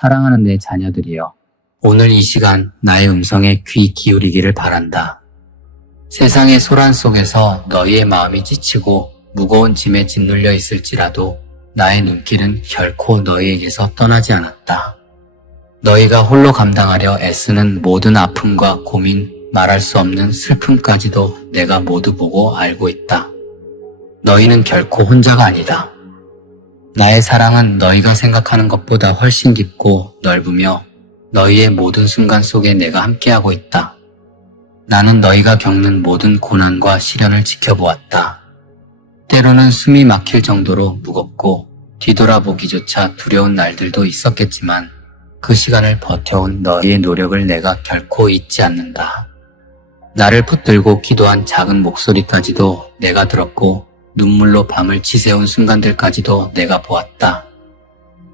사랑하는 내 자녀들이여, 오늘 이 시간 나의 음성에 귀 기울이기를 바란다. 세상의 소란 속에서 너희의 마음이 지치고 무거운 짐에 짓눌려 있을지라도 나의 눈길은 결코 너희에게서 떠나지 않았다. 너희가 홀로 감당하려 애쓰는 모든 아픔과 고민, 말할 수 없는 슬픔까지도 내가 모두 보고 알고 있다. 너희는 결코 혼자가 아니다. 나의 사랑은 너희가 생각하는 것보다 훨씬 깊고 넓으며 너희의 모든 순간 속에 내가 함께하고 있다. 나는 너희가 겪는 모든 고난과 시련을 지켜보았다. 때로는 숨이 막힐 정도로 무겁고 뒤돌아보기조차 두려운 날들도 있었겠지만 그 시간을 버텨온 너희의 노력을 내가 결코 잊지 않는다. 나를 붙들고 기도한 작은 목소리까지도 내가 들었고 눈물로 밤을 지새운 순간들까지도 내가 보았다.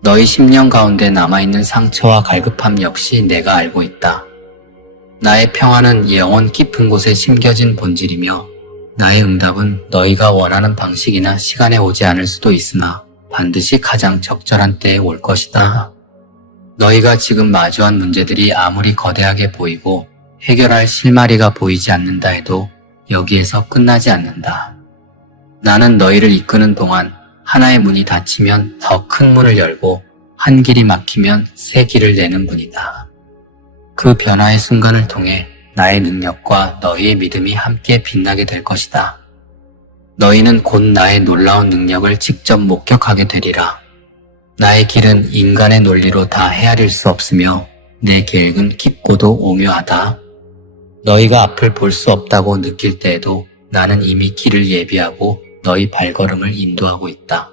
너희 심령 가운데 남아있는 상처와 갈급함 역시 내가 알고 있다. 나의 평화는 영혼 깊은 곳에 심겨진 본질이며 나의 응답은 너희가 원하는 방식이나 시간에 오지 않을 수도 있으나 반드시 가장 적절한 때에 올 것이다. 너희가 지금 마주한 문제들이 아무리 거대하게 보이고 해결할 실마리가 보이지 않는다 해도 여기에서 끝나지 않는다. 나는 너희를 이끄는 동안 하나의 문이 닫히면 더 큰 문을 열고 한 길이 막히면 새 길을 내는 분이다. 그 변화의 순간을 통해 나의 능력과 너희의 믿음이 함께 빛나게 될 것이다. 너희는 곧 나의 놀라운 능력을 직접 목격하게 되리라. 나의 길은 인간의 논리로 다 헤아릴 수 없으며 내 계획은 깊고도 오묘하다. 너희가 앞을 볼 수 없다고 느낄 때에도 나는 이미 길을 예비하고 너희 발걸음을 인도하고 있다.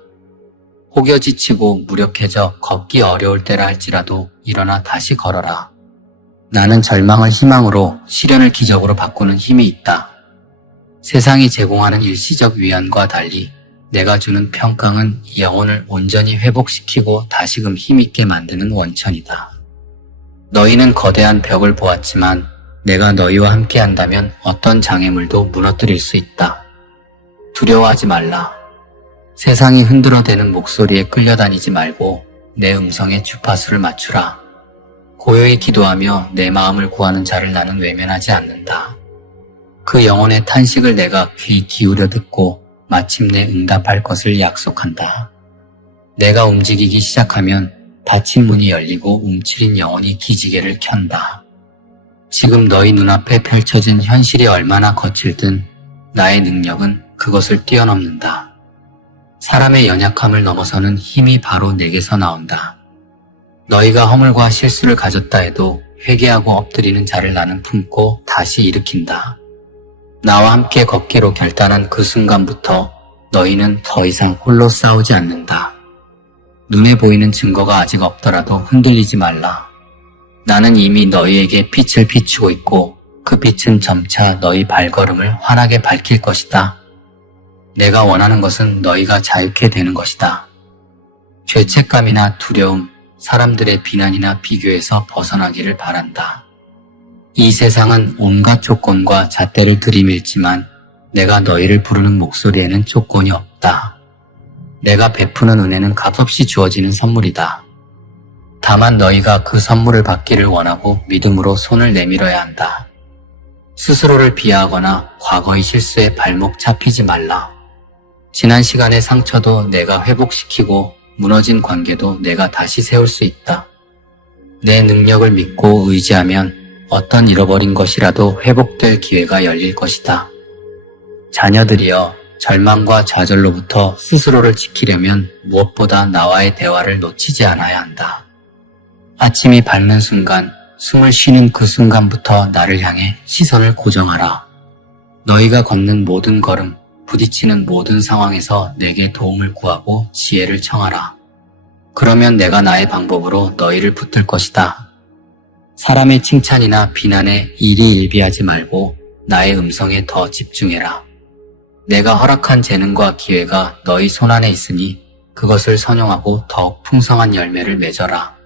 혹여 지치고 무력해져 걷기 어려울 때라 할지라도 일어나 다시 걸어라. 나는 절망을 희망으로, 시련을 기적으로 바꾸는 힘이 있다. 세상이 제공하는 일시적 위안과 달리 내가 주는 평강은 영혼을 온전히 회복시키고 다시금 힘있게 만드는 원천이다. 너희는 거대한 벽을 보았지만 내가 너희와 함께한다면 어떤 장애물도 무너뜨릴 수 있다. 두려워하지 말라. 세상이 흔들어대는 목소리에 끌려다니지 말고 내 음성에 주파수를 맞추라. 고요히 기도하며 내 마음을 구하는 자를 나는 외면하지 않는다. 그 영혼의 탄식을 내가 귀 기울여 듣고 마침내 응답할 것을 약속한다. 내가 움직이기 시작하면 닫힌 문이 열리고 움츠린 영혼이 기지개를 켠다. 지금 너희 눈앞에 펼쳐진 현실이 얼마나 거칠든 나의 능력은 그것을 뛰어넘는다. 사람의 연약함을 넘어서는 힘이 바로 내게서 나온다. 너희가 허물과 실수를 가졌다 해도 회개하고 엎드리는 자를 나는 품고 다시 일으킨다. 나와 함께 걷기로 결단한 그 순간부터 너희는 더 이상 홀로 싸우지 않는다. 눈에 보이는 증거가 아직 없더라도 흔들리지 말라. 나는 이미 너희에게 빛을 비추고 있고 그 빛은 점차 너희 발걸음을 환하게 밝힐 것이다. 내가 원하는 것은 너희가 자유케 되는 것이다. 죄책감이나 두려움, 사람들의 비난이나 비교에서 벗어나기를 바란다. 이 세상은 온갖 조건과 잣대를 들이밀지만 내가 너희를 부르는 목소리에는 조건이 없다. 내가 베푸는 은혜는 값없이 주어지는 선물이다. 다만 너희가 그 선물을 받기를 원하고 믿음으로 손을 내밀어야 한다. 스스로를 비하하거나 과거의 실수에 발목 잡히지 말라. 지난 시간의 상처도 내가 회복시키고 무너진 관계도 내가 다시 세울 수 있다. 내 능력을 믿고 의지하면 어떤 잃어버린 것이라도 회복될 기회가 열릴 것이다. 자녀들이여, 절망과 좌절로부터 스스로를 지키려면 무엇보다 나와의 대화를 놓치지 않아야 한다. 아침이 밝는 순간, 숨을 쉬는 그 순간부터 나를 향해 시선을 고정하라. 너희가 걷는 모든 걸음, 부딪히는 모든 상황에서 내게 도움을 구하고 지혜를 청하라. 그러면 내가 나의 방법으로 너희를 붙들 것이다. 사람의 칭찬이나 비난에 일희일비하지 말고 나의 음성에 더 집중해라. 내가 허락한 재능과 기회가 너희 손안에 있으니 그것을 선용하고 더욱 풍성한 열매를 맺어라.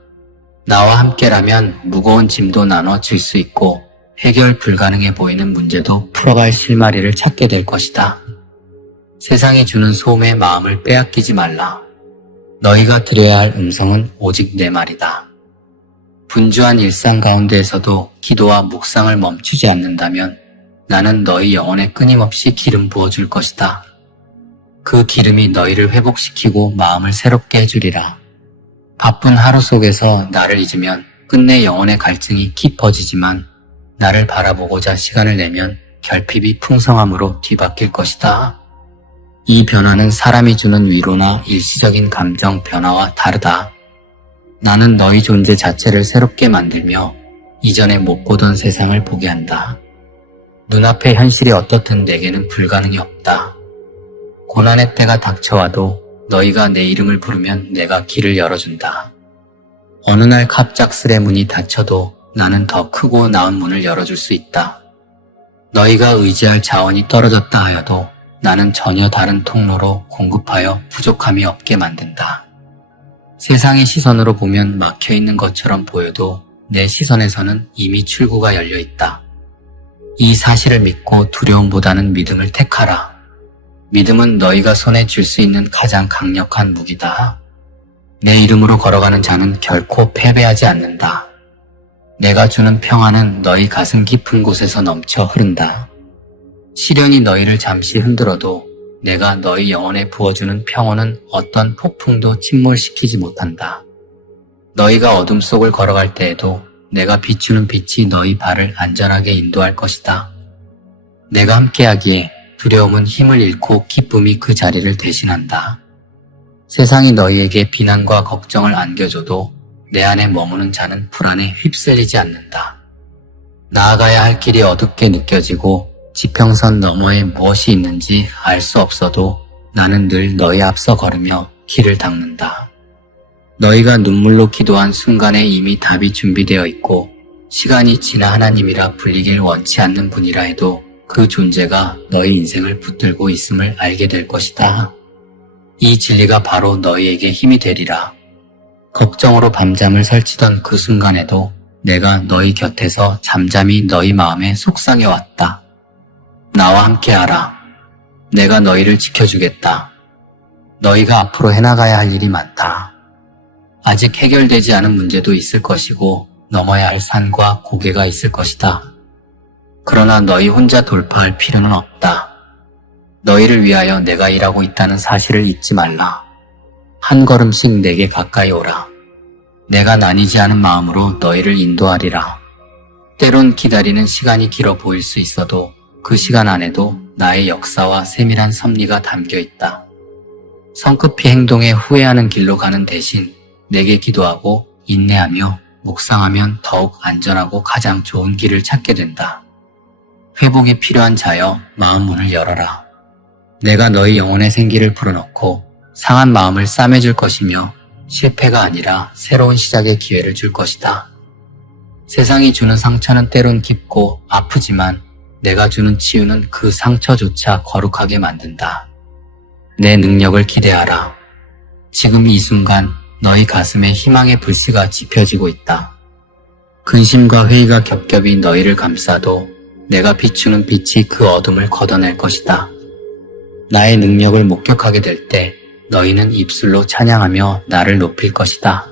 나와 함께라면 무거운 짐도 나눠질 수 있고 해결 불가능해 보이는 문제도 풀어갈 실마리를 찾게 될 것이다. 세상이 주는 소음의 마음을 빼앗기지 말라. 너희가 들어야 할 음성은 오직 내 말이다. 분주한 일상 가운데에서도 기도와 묵상을 멈추지 않는다면 나는 너희 영혼에 끊임없이 기름 부어줄 것이다. 그 기름이 너희를 회복시키고 마음을 새롭게 해주리라. 바쁜 하루 속에서 나를 잊으면 끝내 영혼의 갈증이 깊어지지만 나를 바라보고자 시간을 내면 결핍이 풍성함으로 뒤바뀔 것이다. 이 변화는 사람이 주는 위로나 일시적인 감정 변화와 다르다. 나는 너희 존재 자체를 새롭게 만들며 이전에 못 보던 세상을 보게 한다. 눈앞의 현실이 어떻든 내게는 불가능이 없다. 고난의 때가 닥쳐와도 너희가 내 이름을 부르면 내가 길을 열어준다. 어느 날 갑작스레 문이 닫혀도 나는 더 크고 나은 문을 열어줄 수 있다. 너희가 의지할 자원이 떨어졌다 하여도 나는 전혀 다른 통로로 공급하여 부족함이 없게 만든다. 세상의 시선으로 보면 막혀있는 것처럼 보여도 내 시선에서는 이미 출구가 열려있다. 이 사실을 믿고 두려움보다는 믿음을 택하라. 믿음은 너희가 손에 쥘 수 있는 가장 강력한 무기다. 내 이름으로 걸어가는 자는 결코 패배하지 않는다. 내가 주는 평안은 너희 가슴 깊은 곳에서 넘쳐 흐른다. 시련이 너희를 잠시 흔들어도 내가 너희 영혼에 부어주는 평온은 어떤 폭풍도 침몰시키지 못한다. 너희가 어둠 속을 걸어갈 때에도 내가 비추는 빛이 너희 발을 안전하게 인도할 것이다. 내가 함께하기에 두려움은 힘을 잃고 기쁨이 그 자리를 대신한다. 세상이 너희에게 비난과 걱정을 안겨줘도 내 안에 머무는 자는 불안에 휩쓸리지 않는다. 나아가야 할 길이 어둡게 느껴지고 지평선 너머에 무엇이 있는지 알 수 없어도 나는 늘 너희 앞서 걸으며 길을 닦는다. 너희가 눈물로 기도한 순간에 이미 답이 준비되어 있고 시간이 지나 하나님이라 불리길 원치 않는 분이라 해도 그 존재가 너희 인생을 붙들고 있음을 알게 될 것이다. 이 진리가 바로 너희에게 힘이 되리라. 걱정으로 밤잠을 설치던 그 순간에도 내가 너희 곁에서 잠잠히 너희 마음에 속삭여 왔다. 나와 함께하라. 내가 너희를 지켜주겠다. 너희가 앞으로 해나가야 할 일이 많다. 아직 해결되지 않은 문제도 있을 것이고 넘어야 할 산과 고개가 있을 것이다. 그러나 너희 혼자 돌파할 필요는 없다. 너희를 위하여 내가 일하고 있다는 사실을 잊지 말라. 한 걸음씩 내게 가까이 오라. 내가 나뉘지 않은 마음으로 너희를 인도하리라. 때론 기다리는 시간이 길어 보일 수 있어도 그 시간 안에도 나의 역사와 세밀한 섭리가 담겨 있다. 성급히 행동에 후회하는 길로 가는 대신 내게 기도하고 인내하며 묵상하면 더욱 안전하고 가장 좋은 길을 찾게 된다. 회복이 필요한 자여 마음 문을 열어라. 내가 너희 영혼의 생기를 불어넣고 상한 마음을 싸매줄 것이며 실패가 아니라 새로운 시작의 기회를 줄 것이다. 세상이 주는 상처는 때론 깊고 아프지만 내가 주는 치유는 그 상처조차 거룩하게 만든다. 내 능력을 기대하라. 지금 이 순간 너희 가슴에 희망의 불씨가 지펴지고 있다. 근심과 회의가 겹겹이 너희를 감싸도 내가 비추는 빛이 그 어둠을 걷어낼 것이다. 나의 능력을 목격하게 될 때 너희는 입술로 찬양하며 나를 높일 것이다.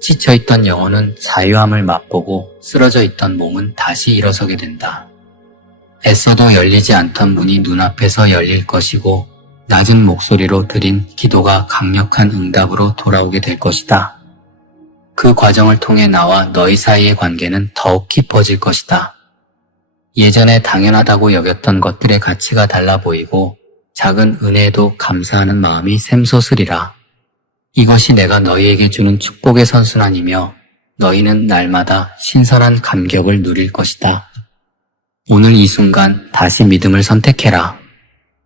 지쳐있던 영혼은 자유함을 맛보고 쓰러져 있던 몸은 다시 일어서게 된다. 애써도 열리지 않던 문이 눈앞에서 열릴 것이고 낮은 목소리로 드린 기도가 강력한 응답으로 돌아오게 될 것이다. 그 과정을 통해 나와 너희 사이의 관계는 더욱 깊어질 것이다. 예전에 당연하다고 여겼던 것들의 가치가 달라 보이고 작은 은혜에도 감사하는 마음이 샘솟으리라. 이것이 내가 너희에게 주는 축복의 선순환이며 너희는 날마다 신선한 감격을 누릴 것이다. 오늘 이 순간 다시 믿음을 선택해라.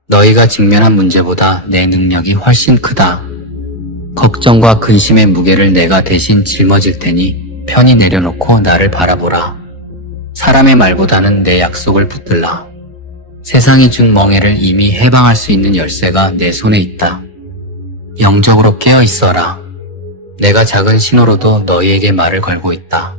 너희가 직면한 문제보다 내 능력이 훨씬 크다. 걱정과 근심의 무게를 내가 대신 짊어질 테니 편히 내려놓고 나를 바라보라. 사람의 말보다는 내 약속을 붙들라. 세상이 준 멍해를 이미 해방할 수 있는 열쇠가 내 손에 있다. 영적으로 깨어 있어라. 내가 작은 신호로도 너희에게 말을 걸고 있다.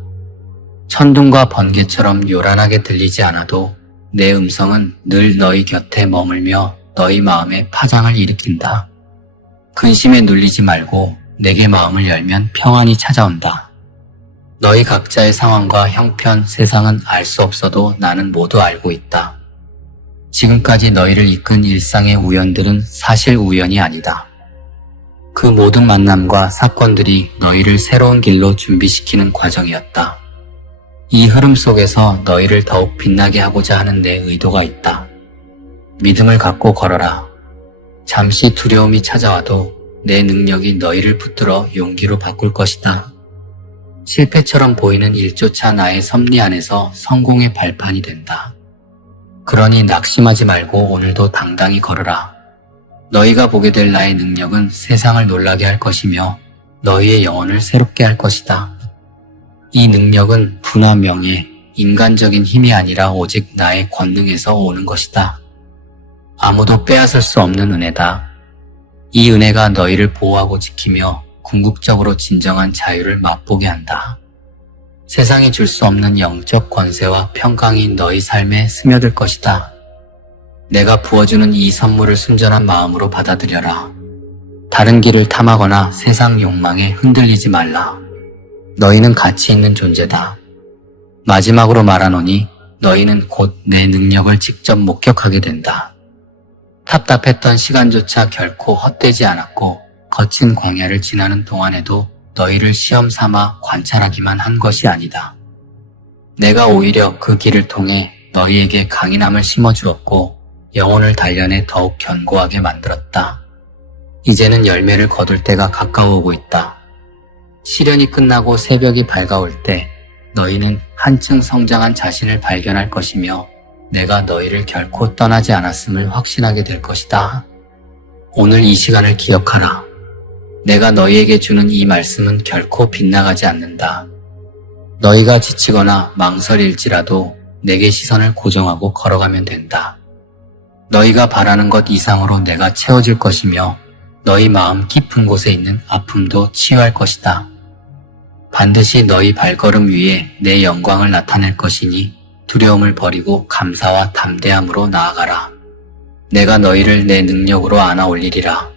천둥과 번개처럼 요란하게 들리지 않아도 내 음성은 늘 너희 곁에 머물며 너희 마음에 파장을 일으킨다. 근심에 눌리지 말고 내게 마음을 열면 평안이 찾아온다. 너희 각자의 상황과 형편, 세상은 알 수 없어도 나는 모두 알고 있다. 지금까지 너희를 이끈 일상의 우연들은 사실 우연이 아니다. 그 모든 만남과 사건들이 너희를 새로운 길로 준비시키는 과정이었다. 이 흐름 속에서 너희를 더욱 빛나게 하고자 하는 내 의도가 있다. 믿음을 갖고 걸어라. 잠시 두려움이 찾아와도 내 능력이 너희를 붙들어 용기로 바꿀 것이다. 실패처럼 보이는 일조차 나의 섭리 안에서 성공의 발판이 된다. 그러니 낙심하지 말고 오늘도 당당히 걸어라. 너희가 보게 될 나의 능력은 세상을 놀라게 할 것이며 너희의 영혼을 새롭게 할 것이다. 이 능력은 부나 명예, 인간적인 힘이 아니라 오직 나의 권능에서 오는 것이다. 아무도 빼앗을 수 없는 은혜다. 이 은혜가 너희를 보호하고 지키며 궁극적으로 진정한 자유를 맛보게 한다. 세상이 줄 수 없는 영적 권세와 평강이 너희 삶에 스며들 것이다. 내가 부어주는 이 선물을 순전한 마음으로 받아들여라. 다른 길을 탐하거나 세상 욕망에 흔들리지 말라. 너희는 가치 있는 존재다. 마지막으로 말하노니 너희는 곧 내 능력을 직접 목격하게 된다. 답답했던 시간조차 결코 헛되지 않았고 거친 광야를 지나는 동안에도 너희를 시험 삼아 관찰하기만 한 것이 아니다. 내가 오히려 그 길을 통해 너희에게 강인함을 심어주었고 영혼을 단련해 더욱 견고하게 만들었다. 이제는 열매를 거둘 때가 가까워 오고 있다. 시련이 끝나고 새벽이 밝아올 때 너희는 한층 성장한 자신을 발견할 것이며 내가 너희를 결코 떠나지 않았음을 확신하게 될 것이다. 오늘 이 시간을 기억하라. 내가 너희에게 주는 이 말씀은 결코 빗나가지 않는다. 너희가 지치거나 망설일지라도 내게 시선을 고정하고 걸어가면 된다. 너희가 바라는 것 이상으로 내가 채워줄 것이며 너희 마음 깊은 곳에 있는 아픔도 치유할 것이다. 반드시 너희 발걸음 위에 내 영광을 나타낼 것이니 두려움을 버리고 감사와 담대함으로 나아가라. 내가 너희를 내 능력으로 안아 올리리라.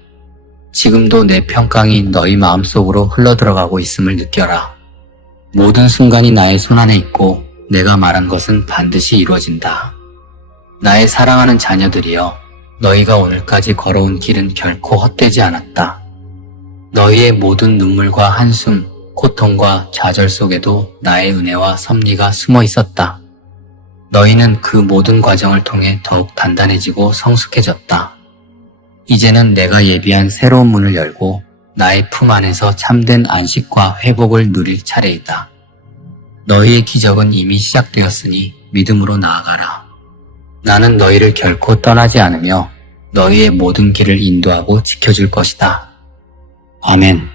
지금도 내 평강이 너희 마음속으로 흘러들어가고 있음을 느껴라. 모든 순간이 나의 손안에 있고 내가 말한 것은 반드시 이루어진다. 나의 사랑하는 자녀들이여, 너희가 오늘까지 걸어온 길은 결코 헛되지 않았다. 너희의 모든 눈물과 한숨, 고통과 좌절 속에도 나의 은혜와 섭리가 숨어 있었다. 너희는 그 모든 과정을 통해 더욱 단단해지고 성숙해졌다. 이제는 내가 예비한 새로운 문을 열고 나의 품 안에서 참된 안식과 회복을 누릴 차례이다. 너희의 기적은 이미 시작되었으니 믿음으로 나아가라. 나는 너희를 결코 떠나지 않으며 너희의 모든 길을 인도하고 지켜줄 것이다. 아멘.